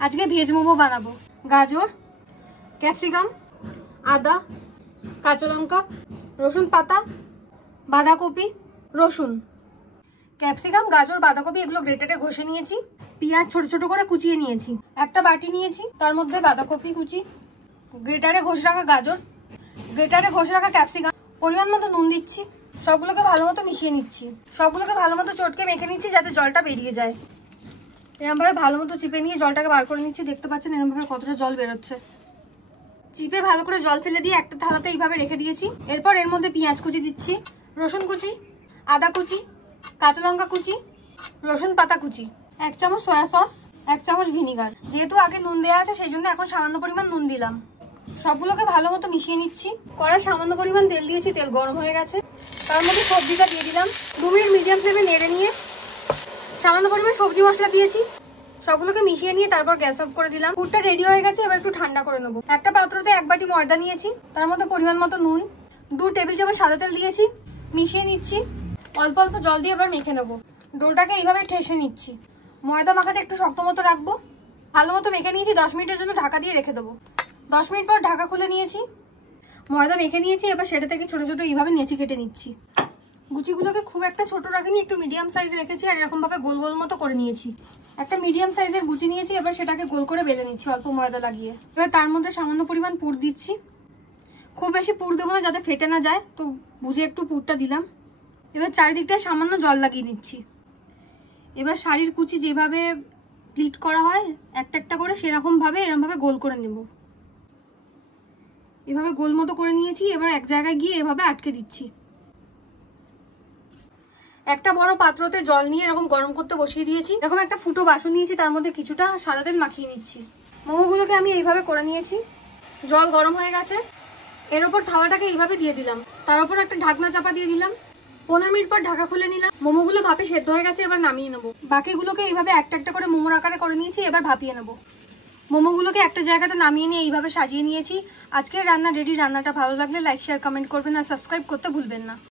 আজকে ভেজ মোমো বানাবো। গাজর, ক্যাপসিকাম, আদা, কাঁচা লঙ্কা, রসুন পাতা, বাঁধাকপি, রসুন, ক্যাপসিকাম, গাজর, বাঁধাকপি এগুলো গ্রেটারে ঘষে নিয়েছি। পেঁয়াজ ছোট ছোট করে কুচিয়ে নিয়েছি। একটা বাটি নিয়েছি, তার মধ্যে বাঁধাকপি কুচি, গ্রেটারে ঘষে রাখা গাজর, গ্রেটারে ঘষে রাখা ক্যাপসিকাম, পরিমাণ মতো নুন দিচ্ছি। সবগুলোকে ভালো মতো মিশিয়ে নিচ্ছি। সবগুলোকে ভালো মতো চটকে মেখে নিচ্ছি যাতে জলটা বেরিয়ে যায়। এরকমভাবে ভালো মতো চিপে নিয়ে জলটাকে বার করে নিচ্ছি। দেখতে পাচ্ছেন এরকমভাবে কতটা জল বেরোচ্ছে। চিপে ভালো করে জল ফেলে দিয়ে একটা থালাতে এইভাবে রেখে দিয়েছি। এরপর এর মধ্যে পেঁয়াজ কুচি দিচ্ছি, রসুন কুচি, আদা কুচি, কাঁচা লঙ্কা কুচি, রসুন পাতা কুচি, 1 চামচ সয়া সস, 1 চামচ ভিনিগার। যেহেতু আগে নুন দেওয়া আছে সেই জন্য এখন সামান্য পরিমাণ নুন দিলাম। সবগুলোকে ভালো মতো মিশিয়ে নিচ্ছি। কড়াই সামান্য পরিমাণ তেল দিয়েছি, তেল গরম হয়ে গেছে। তার মধ্যে সবজিটা দিয়ে দিলাম। 2 মিনিট মিডিয়াম ফ্লেমে নেড়ে নিয়ে সামান্য পরিমাণ সবজি মশলা দিয়েছি। সবগুলোকে মিশিয়ে নিয়ে তারপর গ্যাস অফ করে দিলাম। পুরটা রেডি হয়ে গেছে, এবার একটু ঠান্ডা করে নেবো। একটা পাত্রতে 1 বাটি ময়দা নিয়েছি, তার মধ্যে পরিমাণ মতো নুন, 2 টেবিল চামচ সাদা তেল দিয়েছি। মিশিয়ে নিচ্ছি। অল্প অল্প জল দিয়ে এবার মেখে নেবো। ডোটাকে এইভাবে ঠেসে নিচ্ছি। ময়দা মাখাটা একটু শক্ত মতো রাখবো। ভালো মতো মেখে নিয়েছি। 10 মিনিটের জন্য ঢাকা দিয়ে রেখে দেবো। 10 মিনিট পর ঢাকা খুলে নিয়েছি। ময়দা মেখে নিয়েছি, এবার সেটা থেকে ছোট ছোট এইভাবে নেচি কেটে নিচ্ছি। গুচিগুলোকে খুব একটা ছোট রাখিনি, একটু মিডিয়াম সাইজ রেখেছি। আর এরকম ভাবে গোল গোল মতো করে নিয়েছি। একটা মিডিয়াম সাইজের গুচি নিয়েছি, এবার সেটাকে গোল করে বেলে নিচ্ছি অল্প ময়দা লাগিয়ে। এবার তার মধ্যে সামান্য পরিমাণ পুর দিচ্ছি। খুব বেশি পুর দেবো না যাতে ফেটে না যায়, তো বুঝে একটু পুরটা দিলাম। এবার চারিদিকটা সামান্য জল লাগিয়ে নিচ্ছি। এবার শাড়ির কুচি যেভাবে প্লিট করা হয় একটা একটা করে, সেরকম ভাবে এরকমভাবে গোল করে নেব। এভাবে গোল মতো করে নিয়েছি। এবার এক জায়গায় গিয়ে এভাবে আটকে দিচ্ছি। একটা বড় পাত্রতে জল নিয়ে এরকম গরম করতে বসিয়ে দিয়েছি। এরকম একটা ফুটো বাসন নিয়েছি, তার মধ্যে কিছুটা সাদা তেল মাখিয়ে নিচ্ছি। মোমোগুলোকে আমি এইভাবে করে নিয়েছি। জল গরম হয়ে গেছে। এর ওপর থালাটাকে এইভাবে দিয়ে দিলাম। তার উপর একটা ঢাকনা চাপা দিয়ে দিলাম। 15 মিনিট পর ঢাকা খুলে নিলাম। মোমোগুলো ভাপে সেদ্ধ হয়ে গেছে, এবার নামিয়ে নেবো। বাকিগুলোকে এইভাবে একটা একটা করে মোমোর আকারে করে নিয়েছি, এবার ভাপিয়ে নেবো। মোমোগুলোকে একটা জায়গাতে নামিয়ে নিয়ে এইভাবে সাজিয়ে নিয়েছি। আজকের রান্না রেডি। রান্নাটা ভালো লাগলে লাইক, শেয়ার, কমেন্ট করবেন আর সাবস্ক্রাইব করতে ভুলবেন না।